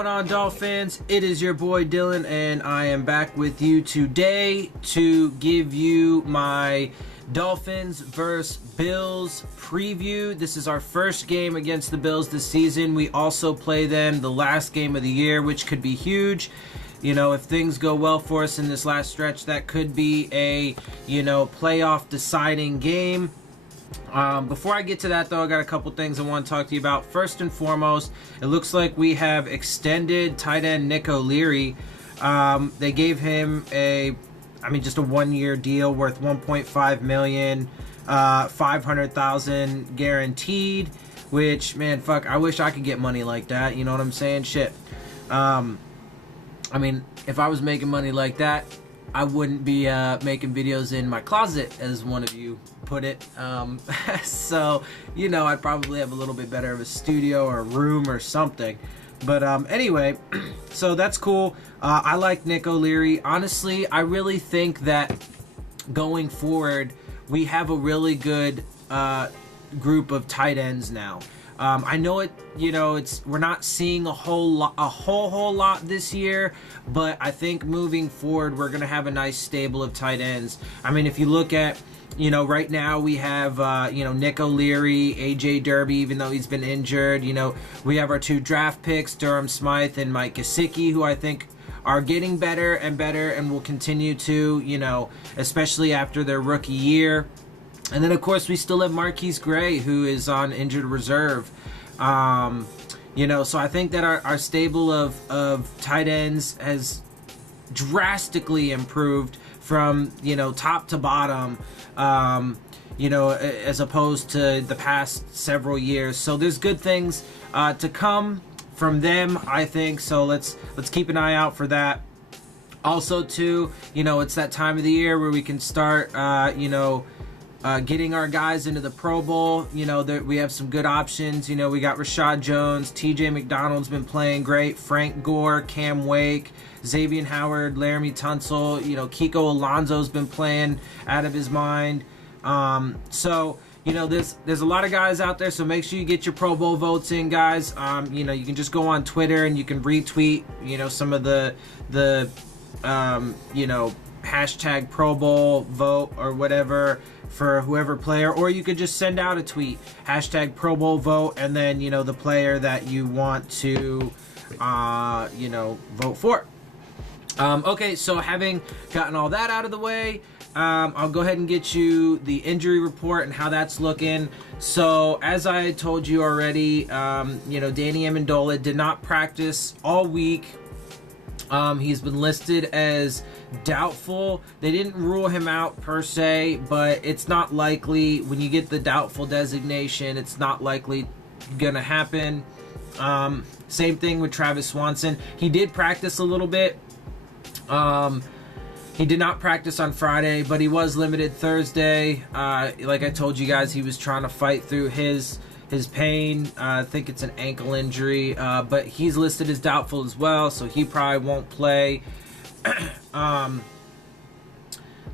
going on, Dolphins? It is your boy Dillon, and I am back with you today to give you my Dolphins vs. Bills preview. This is our first game against the Bills this season. We also play them the last game of the year, which could be huge. You know, if things go well for us in this last stretch, that could be a, playoff deciding game. Before I get to that, though, I got a couple things I want to talk to you about. First and foremost, it looks like we have extended tight end Nick O'Leary. They gave him just a one-year deal worth $1.5 million, $500,000 guaranteed, which, man, fuck, I wish I could get money like that. You know what I'm saying? Shit. If I was making money like that, I wouldn't be making videos in my closet, as one of you put it. So, I'd probably have a little bit better of a studio or a room or something. But anyway, so that's cool. I like Nick O'Leary. Honestly, I really think that going forward, we have a really good group of tight ends now. I know we're not seeing a whole lot this year, but I think moving forward we're gonna have a nice stable of tight ends. I mean, if you look at, right now we have Nick O'Leary, AJ Derby, even though he's been injured. We have our two draft picks, Durham Smythe and Mike Gesicki, who I think are getting better and better and will continue to, especially after their rookie year. And then, of course, we still have Marquise Gray, who is on injured reserve. So I think that our stable of tight ends has drastically improved from, top to bottom, as opposed to the past several years. So there's good things to come from them, I think. So let's keep an eye out for that. Also, too, it's that time of the year where we can start, getting our guys into the Pro Bowl. We have some good options. We got Rashad Jones, TJ McDonald's been playing great, Frank Gore, Cam Wake, Xavier Howard, Laramie Tunsil, Kiko Alonso's been playing out of his mind. So there's a lot of guys out there, so make sure you get your Pro Bowl votes in, guys. You can just go on Twitter and you can retweet, some of the hashtag Pro Bowl vote or whatever for whoever player, or you could just send out a tweet, hashtag Pro Bowl vote, and then the player that you want to vote for. Okay, so having gotten all that out of the way, I'll go ahead and get you the injury report and how that's looking. So as I told you already, Danny Amendola did not practice all week. He's been listed as doubtful. They didn't rule him out per se, but it's not likely. When you get the doubtful designation, it's not likely gonna happen. Same thing with Travis Swanson. He did practice a little bit. He did not practice on Friday, but he was limited Thursday. Like I told you guys, he was trying to fight through his pain. I think it's an ankle injury, but he's listed as doubtful as well, so he probably won't play.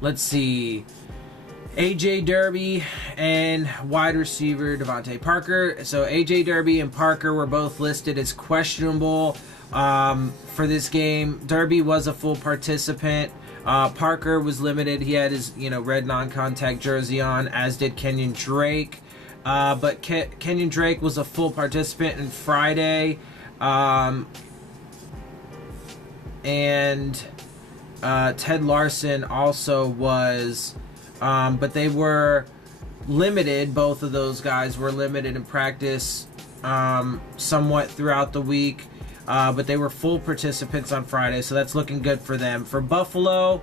Let's see. AJ Derby and wide receiver Devontae Parker. So AJ Derby and Parker were both listed as questionable for this game. Derby was a full participant. Parker was limited. He had his red non-contact jersey on, as did Kenyon Drake. But Kenyon Drake was a full participant on Friday. And Ted Larson also was, but they were limited. Both of those guys were limited in practice somewhat throughout the week, but they were full participants on Friday, so that's looking good for them. For Buffalo,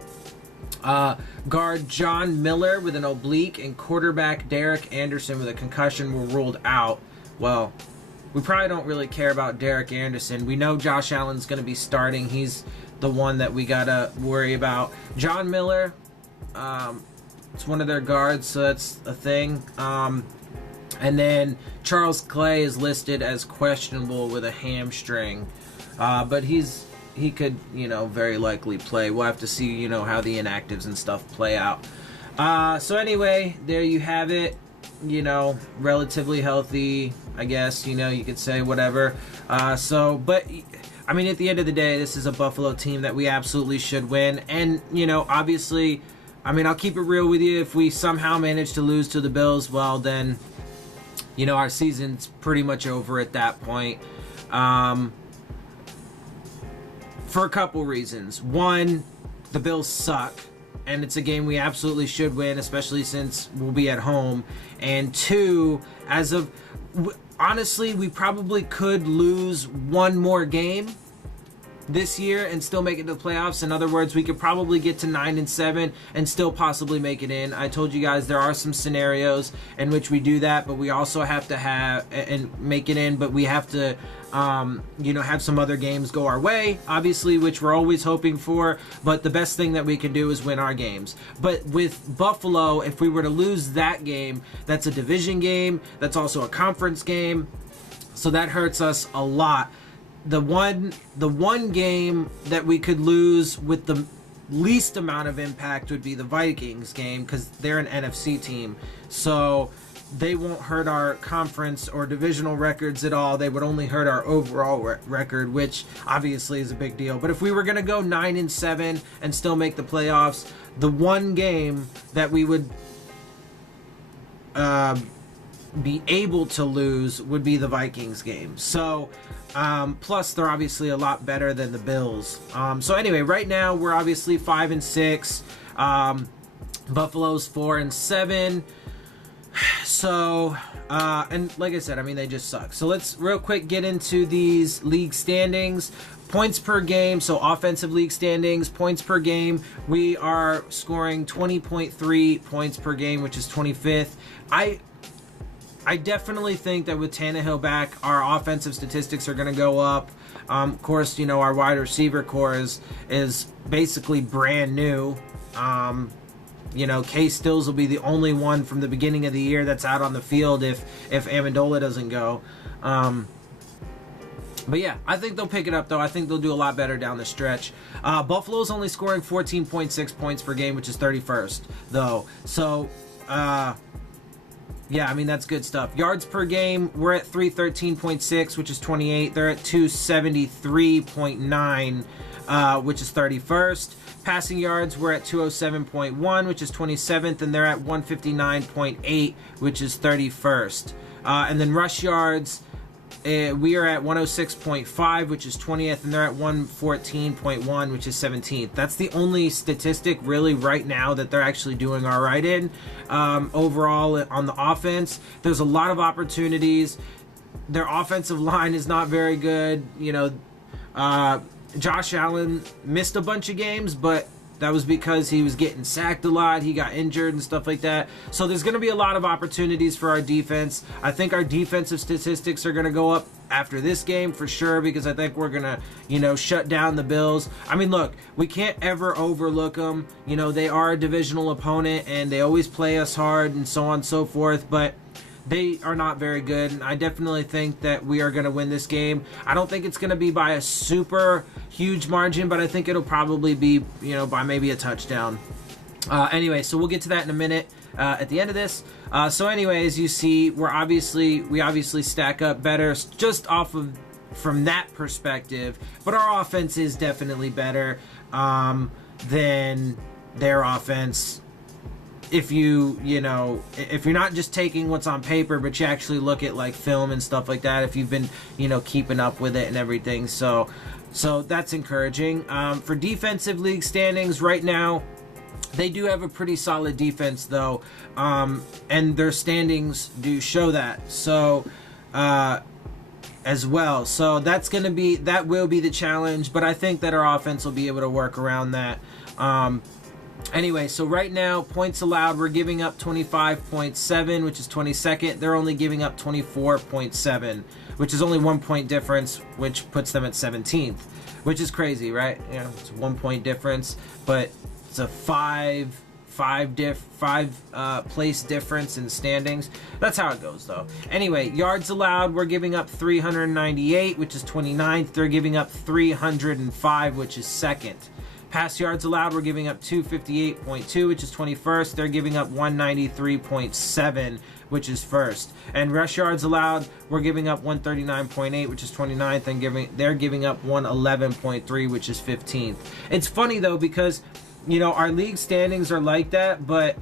guard John Miller with an oblique and quarterback Derek Anderson with a concussion were ruled out. Well, we probably don't really care about Derek Anderson. We know Josh Allen's going to be starting. He's the one that we got to worry about. John Miller, it's one of their guards, so that's a thing. And then Charles Clay is listed as questionable with a hamstring. But he could, very likely play. We'll have to see, how the inactives and stuff play out. So anyway, there you have it. Relatively healthy, I guess, you could say whatever. But I mean, at the end of the day, this is a Buffalo team that we absolutely should win. And, you know, obviously, I mean, I'll keep it real with you. If we somehow manage to lose to the Bills, well, then, you know, our season's pretty much over at that point. For a couple reasons. One, the Bills suck, and it's a game we absolutely should win, especially since we'll be at home. And two, honestly, we probably could lose one more game this year and still make it to the playoffs. In other words, we could probably get to 9-7 and still possibly make it in. I told you guys there are some scenarios in which we do that, but we also have to have and make it in, but we have to you know, have some other games go our way, obviously, which we're always hoping for. But the best thing that we can do is win our games. But with Buffalo, if we were to lose that game, that's a division game, that's also a conference game, so that hurts us a lot. The one game that we could lose with the least amount of impact would be the Vikings game, because they're an NFC team, so they won't hurt our conference or divisional records at all. They would only hurt our overall record, which obviously is a big deal. But if we were going to go 9-7 and still make the playoffs, the one game that we would be able to lose would be the Vikings game. So plus they're obviously a lot better than the Bills. So anyway, right now we're obviously 5-6. Buffalo's 4-7. So and like I said, I mean, they just suck. So let's real quick get into these league standings. Points per game, so offensive league standings, points per game, we are scoring 20.3 points per game, which is 25th. I definitely think that with Tannehill back, our offensive statistics are going to go up. Of course, you know, our wide receiver core is basically brand new. You know, Case Stills will be the only one from the beginning of the year that's out on the field if Amendola doesn't go. But yeah, I think they'll pick it up, though. I think they'll do a lot better down the stretch. Buffalo's only scoring 14.6 points per game, which is 31st, though. So, yeah, I mean, that's good stuff. Yards per game, we're at 313.6, which is 28. They're at 273.9, which is 31st. Passing yards, we're at 207.1, which is 27th, and they're at 159.8, which is 31st. And then rush yards, we are at 106.5, which is 20th, and they're at 114.1, which is 17th. That's the only statistic really right now that they're actually doing all right in. Overall on the offense, there's a lot of opportunities. Their offensive line is not very good. You know, Josh Allen missed a bunch of games, but that was because he was getting sacked a lot. He got injured and stuff like that. So there's going to be a lot of opportunities for our defense. I think our defensive statistics are going to go up after this game for sure, because I think we're going to, you know, shut down the Bills. I mean, look, we can't ever overlook them. You know, they are a divisional opponent and they always play us hard and so on and so forth, but they are not very good, and I definitely think that we are going to win this game. I don't think it's going to be by a super huge margin, but I think it'll probably be, you know, by maybe a touchdown. Anyway, so we'll get to that in a minute at the end of this. So anyway, as you see, we obviously stack up better just off of from that perspective, but our offense is definitely better than their offense. If you're not just taking what's on paper, but you actually look at like film and stuff like that, if you've been, you know, keeping up with it and everything. So that's encouraging. For defensive league standings right now, they do have a pretty solid defense though. And their standings do show that. So, as well. So that will be the challenge, but I think that our offense will be able to work around that. Anyway, so right now, points allowed, we're giving up 25.7, which is 22nd. They're only giving up 24.7, which is only 1 point difference, which puts them at 17th, which is crazy, right? You know, it's a 1 point difference, but it's a five place difference in standings. That's how it goes, though. Anyway, yards allowed, we're giving up 398, which is 29th. They're giving up 305, which is 2nd. Pass yards allowed, we're giving up 258.2, which is 21st. They're giving up 193.7, which is first. And rush yards allowed, we're giving up 139.8, which is 29th, and they're giving up 111.3, which is 15th. It's funny though, because our league standings are like that, but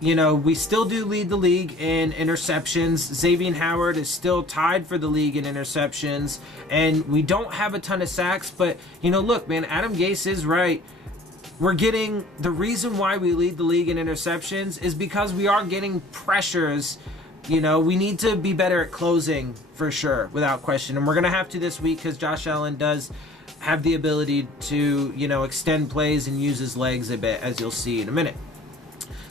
we still do lead the league in interceptions. Xavier Howard is still tied for the league in interceptions, and we don't have a ton of sacks. But look, man, Adam Gase is right. We're getting, the reason why we lead the league in interceptions is because we are getting pressures. We need to be better at closing for sure, without question. And we're going to have to this week, because Josh Allen does have the ability to, extend plays and use his legs a bit, as you'll see in a minute.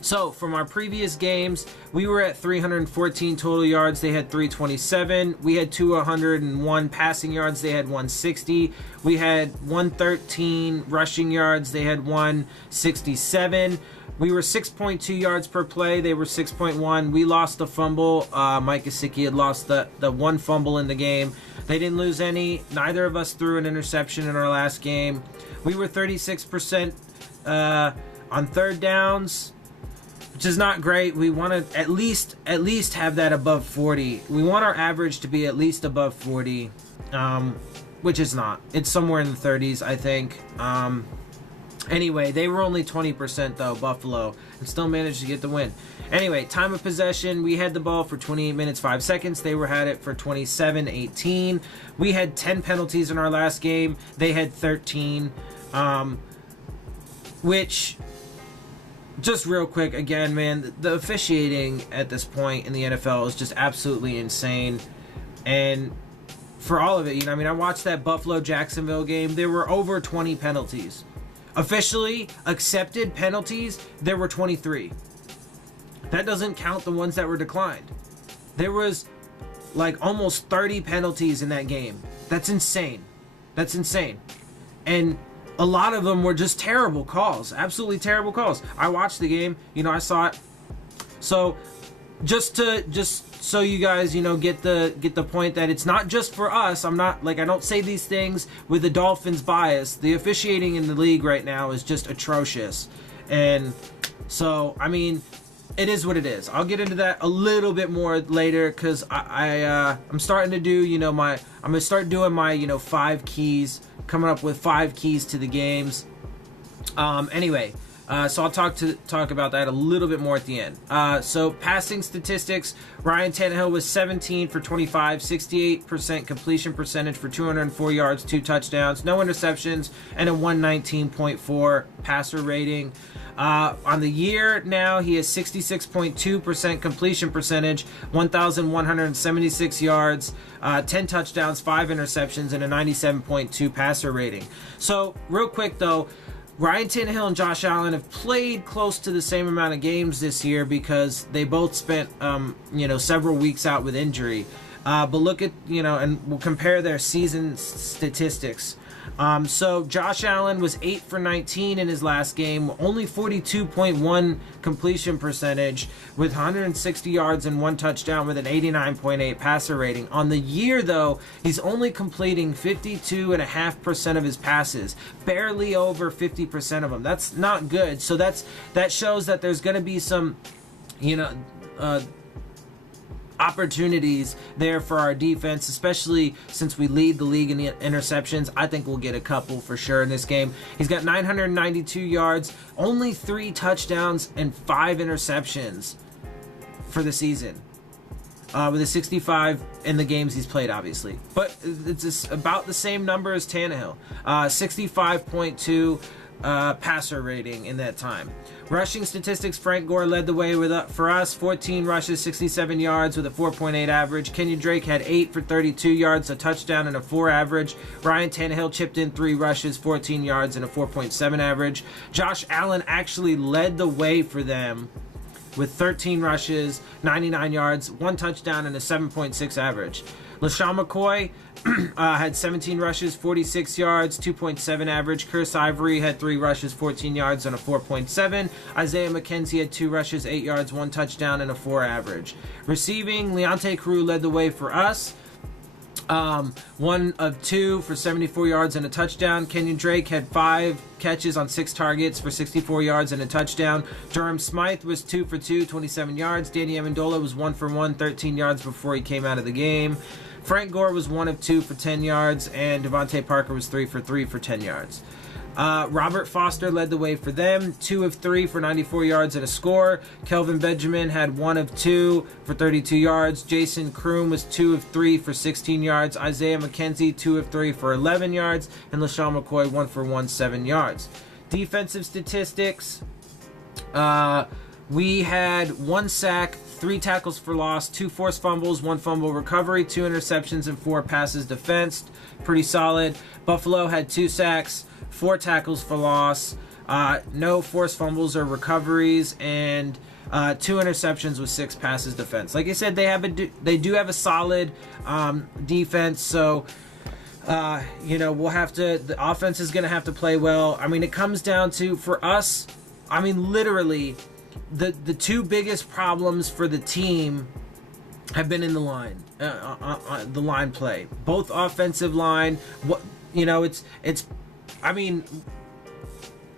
So, from our previous games, we were at 314 total yards. They had 327. We had 201 passing yards. They had 160. We had 113 rushing yards. They had 167. We were 6.2 yards per play. They were 6.1. We lost a fumble. Mike Gesicki had lost the one fumble in the game. They didn't lose any. Neither of us threw an interception in our last game. We were 36% on third downs, which is not great. We want to at least have that above 40. We want our average to be at least above 40, which is not. It's somewhere in the 30s, I think. Anyway, they were only 20% though, Buffalo, and still managed to get the win. Anyway, time of possession, we had the ball for 28 minutes 5 seconds. They had it for 27-18. We had 10 penalties in our last game. They had 13, which, just real quick, again, man, the officiating at this point in the NFL is just absolutely insane. And for all of it, I watched that Buffalo-Jacksonville game. There were over 20 penalties. Officially accepted penalties, there were 23. That doesn't count the ones that were declined. There was like almost 30 penalties in that game. That's insane. That's insane. And a lot of them were just terrible calls. Absolutely terrible calls. I watched the game. I saw it. So just so you guys, get the point that it's not just for us. I don't say these things with the Dolphins bias. The officiating in the league right now is just atrocious. And so, it is what it is. I'll get into that a little bit more later, because I'm starting to do, I'm going to start doing my, 5 keys, coming up with 5 keys to the games. Anyway, so I'll talk about that a little bit more at the end. So passing statistics, Ryan Tannehill was 17 for 25, 68% completion percentage for 204 yards, 2 touchdowns, no interceptions, and a 119.4 passer rating. On the year now, he has 66.2% completion percentage, 1,176 yards, 10 touchdowns, 5 interceptions, and a 97.2 passer rating. So, real quick though, Ryan Tannehill and Josh Allen have played close to the same amount of games this year, because they both spent, several weeks out with injury. But look at, and we'll compare their season statistics. So Josh Allen was 8 for 19 in his last game, only 42.1 completion percentage with 160 yards and 1 touchdown with an 89.8 passer rating. On the year, though, he's only completing 52.5% of his passes, barely over 50% of them. That's not good. So that shows that there's going to be some, opportunities there for our defense, especially since we lead the league in the interceptions. I think we'll get a couple for sure in this game. He's got 992 yards, only 3 touchdowns, and 5 interceptions for the season, with a 65 in the games he's played, obviously. But it's about the same number as Tannehill, 65.2 passer rating in that time. Rushing statistics, Frank Gore led the way for us, 14 rushes, 67 yards with a 4.8 average. Kenyon Drake had 8 for 32 yards, a touchdown, and a 4 average. Ryan Tannehill chipped in 3 rushes, 14 yards, and a 4.7 average. Josh Allen actually led the way for them with 13 rushes, 99 yards, 1 touchdown, and a 7.6 average. LaShawn McCoy had 17 rushes, 46 yards, 2.7 average. Chris Ivory had 3 rushes, 14 yards, and a 4.7. Isaiah McKenzie had 2 rushes, 8 yards, 1 touchdown, and a 4 average. Receiving, Leonte Carroo led the way for us. 1 of 2 for 74 yards and a touchdown. Kenyon Drake had 5 catches on 6 targets for 64 yards and a touchdown. Durham Smythe was 2 for 2, 27 yards. Danny Amendola was 1 for 1, 13 yards before he came out of the game. Frank Gore was 1 of 2 for 10 yards, and Devontae Parker was 3 for 3 for 10 yards. Robert Foster led the way for them, 2 of 3 for 94 yards and a score. Kelvin Benjamin had 1 of 2 for 32 yards. Jason Kroom was 2 of 3 for 16 yards. Isaiah McKenzie, 2 of 3 for 11 yards. And LaShawn McCoy, 1 for 1, 7 yards. Defensive statistics. We had 1 sack, 3 tackles for loss, 2 forced fumbles, 1 fumble recovery, 2 interceptions, and 4 passes defensed. Pretty solid. Buffalo had 2 sacks, 4 tackles for loss, no forced fumbles or recoveries, and 2 interceptions with 6 passes defense. Like I said, they do have a solid defense, so we'll have to. The offense is going to have to play well. I mean, it comes down to, for us, I mean, literally, the 2 biggest problems for the team have been in the line, the line play, both offensive line. It's. I mean,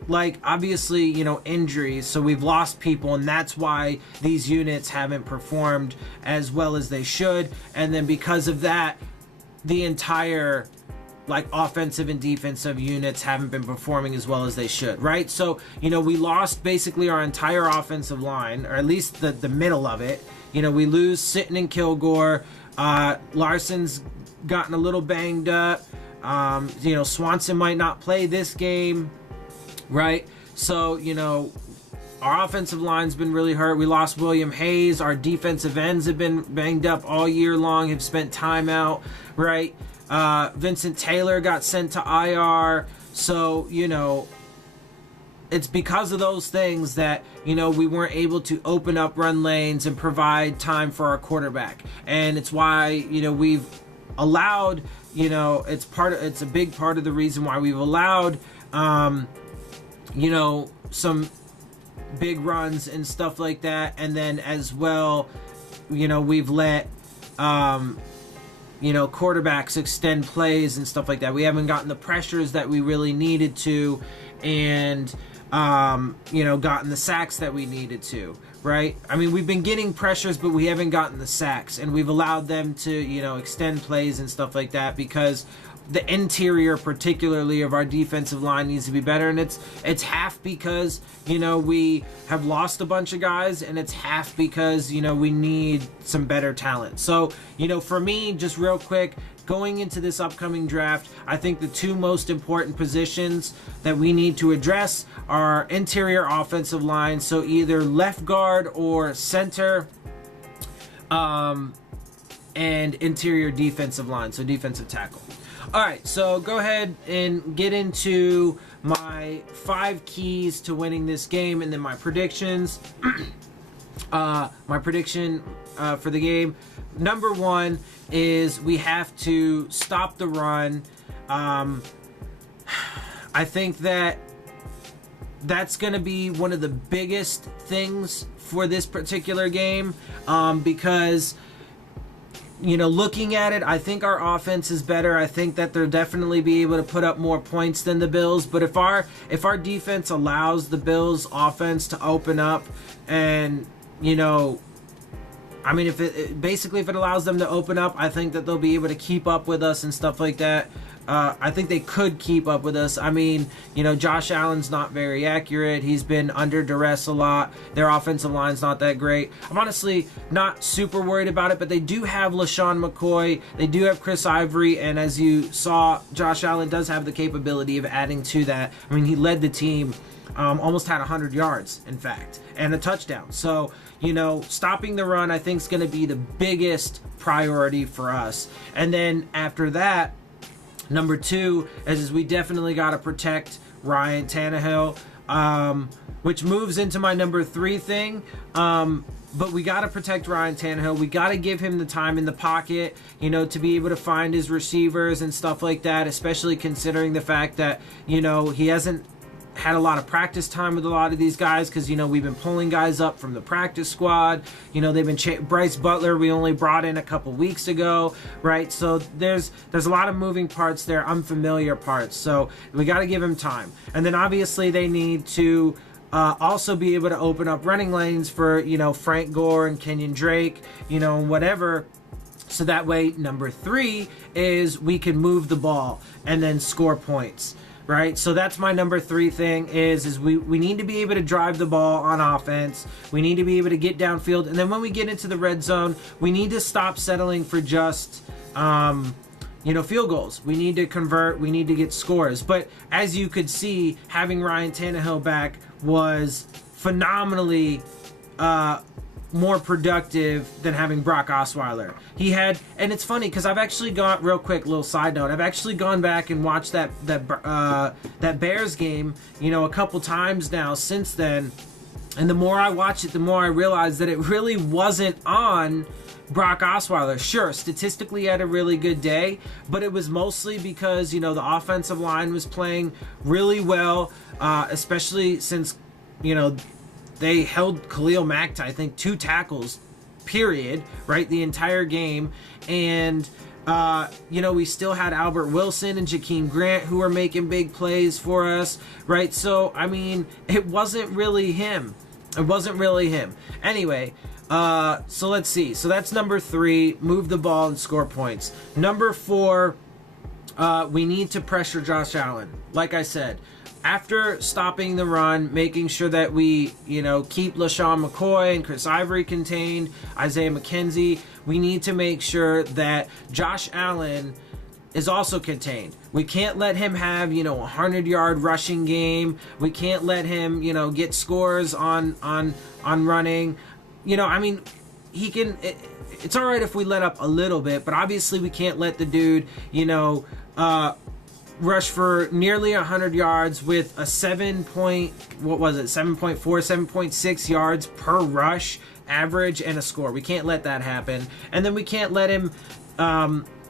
like, obviously, injuries, so we've lost people, and that's why these units haven't performed as well as they should. And then because of that, the entire, like, offensive and defensive units haven't been performing as well as they should, right? So, we lost basically our entire offensive line, or at least the middle of it. We lose Sitton and Kilgore. Larson's gotten a little banged up. Swanson might not play this game, right? So, our offensive line's been really hurt. We lost William Hayes. Our defensive ends have been banged up all year long, have spent time out, right? Vincent Taylor got sent to IR. So, it's because of those things that, we weren't able to open up run lanes and provide time for our quarterback. And it's why, we've allowed, it's a big part of the reason why we've allowed, some big runs and stuff like that. And then as well, we've let, quarterbacks extend plays and stuff like that. We haven't gotten the pressures that we really needed to, and, gotten the sacks that we needed to, right? I mean, we've been getting pressures, but we haven't gotten the sacks, and we've allowed them to, extend plays and stuff like that, because the interior, particularly of our defensive line, needs to be better. And it's half because, we have lost a bunch of guys, and it's half because, we need some better talent. So, for me, just real quick, going into this upcoming draft, I think the 2 most important positions that we need to address are interior offensive line, so either left guard or center, and interior defensive line, so defensive tackle. All right, so go ahead and get into my 5 keys to winning this game, and then my predictions. My prediction for the game. Number 1 is we have to stop the run. I think that's going to be one of the biggest things for this particular game, because looking at it, I think our offense is better. I think that they'll definitely be able to put up more points than the Bills. But if our defense allows the Bills' offense to open up, and if it allows them to open up, I think that they'll be able to keep up with us and stuff like that. I think they could keep up with us. I mean, Josh Allen's not very accurate. He's been under duress a lot. Their offensive line's not that great. I'm honestly not super worried about it, but they do have LaShawn McCoy. They do have Chris Ivory, and as you saw, Josh Allen does have the capability of adding to that. I mean, he led the team, almost had 100 yards, in fact, and a touchdown. So, stopping the run, I think, is going to be the biggest priority for us. And then after that, number 2 is we definitely got to protect Ryan Tannehill, which moves into my number 3 thing. But we got to protect Ryan Tannehill. We got to give him the time in the pocket, to be able to find his receivers and stuff like that, especially considering the fact that, he hasn't had a lot of practice time with a lot of these guys because, you know, we've been pulling guys up from the practice squad. You know, they've been Bryce Butler, we only brought in a couple weeks ago, right? So there's a lot of moving parts there, unfamiliar parts. So we got to give him time. And then obviously they need to also be able to open up running lanes for, you know, Frank Gore and Kenyon Drake, you know, whatever. So that way, number 3 is we can move the ball and then score points, right? So that's my number 3 thing is we need to be able to drive the ball on offense. We need to be able to get downfield. And then when we get into the red zone, we need to stop settling for just, you know, field goals. We need to convert. We need to get scores. But as you could see, having Ryan Tannehill back was phenomenally more productive than having Brock Osweiler. He had, and it's funny because I've actually gone, real quick, little side note, I've actually gone back and watched that Bears game, you know, a couple times now since then. And the more I watch it, the more I realize that it really wasn't on Brock Osweiler. Sure, statistically he had a really good day, but it was mostly because, you know, the offensive line was playing really well, especially since, you know, they held Khalil Mack to, I think, 2 tackles, period, right, the entire game. And, you know, we still had Albert Wilson and Jakeem Grant who were making big plays for us, right? So, I mean, it wasn't really him. It wasn't really him. Anyway, so let's see. So that's number 3, move the ball and score points. Number 4, we need to pressure Josh Allen. Like I said, after stopping the run, making sure that we, you know, keep LaShawn McCoy and Chris Ivory contained, Isaiah McKenzie, we need to make sure that Josh Allen is also contained. We can't let him have, you know, a 100-yard rushing game. We can't let him, you know, get scores on running. You know, I mean, he can, it's all right if we let up a little bit, but obviously we can't let the dude, you know, rush for nearly 100 yards with a 7.6 yards per rush average and a score. We can't let that happen. And then we can't let him,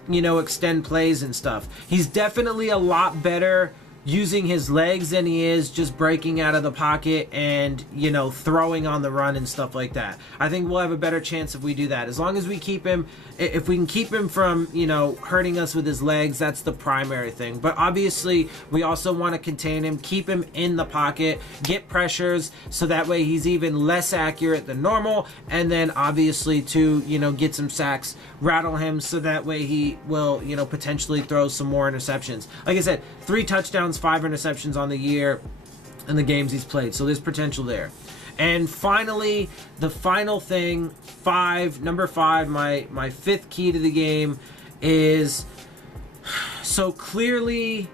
you know, extend plays and stuff. He's definitely a lot better using his legs than he is just breaking out of the pocket and, you know, throwing on the run and stuff like that. I think we'll have a better chance if we do that. As long as we keep him, if we can keep him from, you know, hurting us with his legs, that's the primary thing. But obviously, we also want to contain him, keep him in the pocket, get pressures, so that way he's even less accurate than normal, and then obviously to, you know, get some sacks, rattle him, so that way he will, you know, potentially throw some more interceptions. Like I said, 3 touchdowns, 5 interceptions on the year in the games he's played, so there's potential there. And finally, the final thing, number 5, my 5th key to the game is, so clearly,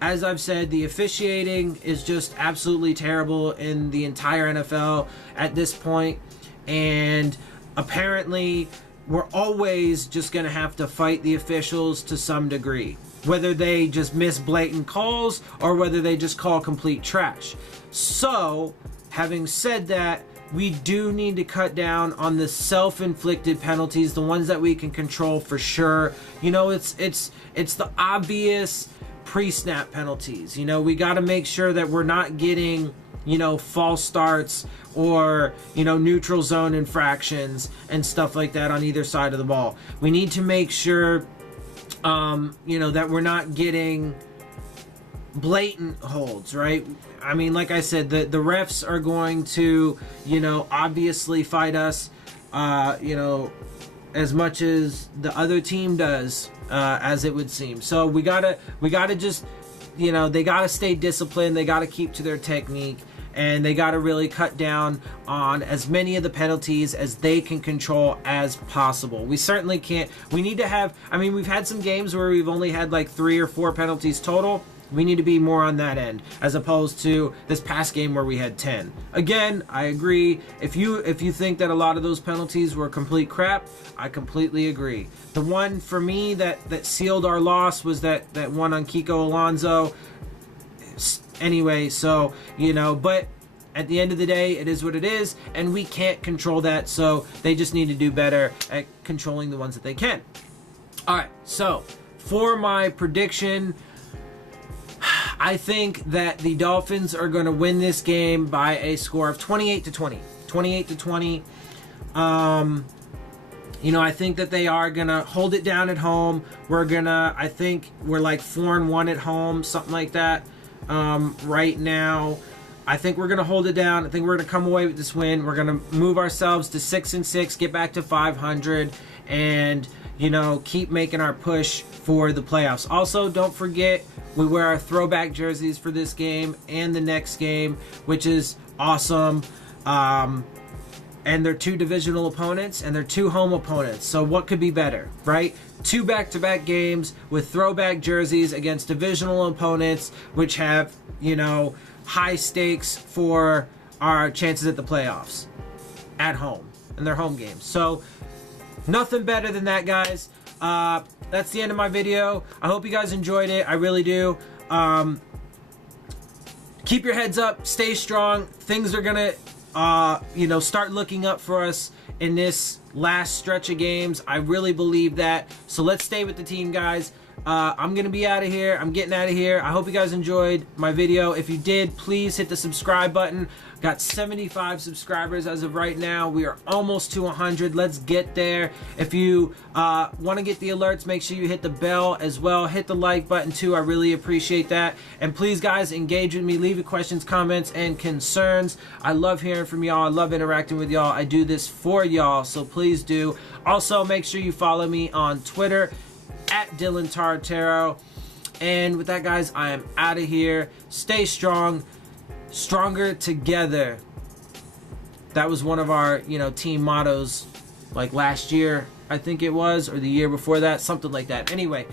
as I've said, the officiating is just absolutely terrible in the entire NFL at this point, and apparently we're always just going to have to fight the officials to some degree, whether they just miss blatant calls or whether they just call complete trash. So, having said that, we do need to cut down on the self-inflicted penalties, the ones that we can control for sure. You know, it's the obvious pre-snap penalties. You know, we got to make sure that we're not getting, you know, false starts or, you know, neutral zone infractions and stuff like that on either side of the ball. We need to make sure, you know, that we're not getting blatant holds, right? I mean, like I said, the refs are going to, you know, obviously fight us, you know, as much as the other team does, as it would seem. So we gotta just, you know, they gotta stay disciplined. They gotta keep to their technique, and they gotta really cut down on as many of the penalties as they can control as possible. We certainly can't. We need to have. I mean, we've had some games where we've only had like 3 or 4 penalties total. We need to be more on that end, as opposed to this past game where we had 10. Again, I agree. If you think that a lot of those penalties were complete crap, I completely agree. The one for me that sealed our loss was that one on Kiko Alonso. Anyway, so, you know, but at the end of the day, it is what it is, and we can't control that, so they just need to do better at controlling the ones that they can. All right, so for my prediction, I think that the Dolphins are going to win this game by a score of 28-20. 28-20. You know, I think that they are going to hold it down at home. I think we're like 4-1 at home, something like that right now. I think we're going to hold it down. I think we're going to come away with this win. We're going to move ourselves to 6-6, get back to 500, and, you know, keep making our push for the playoffs. Also, don't forget, we wear our throwback jerseys for this game and the next game, which is awesome. And they're 2 divisional opponents, and they're 2 home opponents. So what could be better, right? 2 back-to-back games with throwback jerseys against divisional opponents, which have, you know, high stakes for our chances at the playoffs at home, and their home games. So nothing better than that, guys. That's the end of my video. I hope you guys enjoyed it. I really do. Keep your heads up. Stay strong. Things are gonna you know, start looking up for us in this last stretch of games. I really believe that. So let's stay with the team, guys. I'm gonna be out of here. I'm getting out of here. I hope you guys enjoyed my video. If you did, please hit the subscribe button. Got 75 subscribers as of right now. We are almost to 100. Let's get there. If you want to get the alerts, make sure you hit the bell as well. Hit the like button too. I really appreciate that. And please, guys, engage with me. Leave your questions, comments, and concerns. I love hearing from y'all. I love interacting with y'all. I do this for y'all, so please do. Also, make sure you follow me on Twitter at Dillon Tartaro. And with that, guys, I am out of here. Stay strong. Stronger together. That was one of our, you know, team mottos, like last year, I think it was, or the year before that, something like that. Anyway,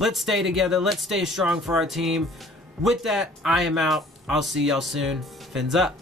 let's stay together. Let's stay strong for our team. With that, I am out. I'll see y'all soon. Fins up.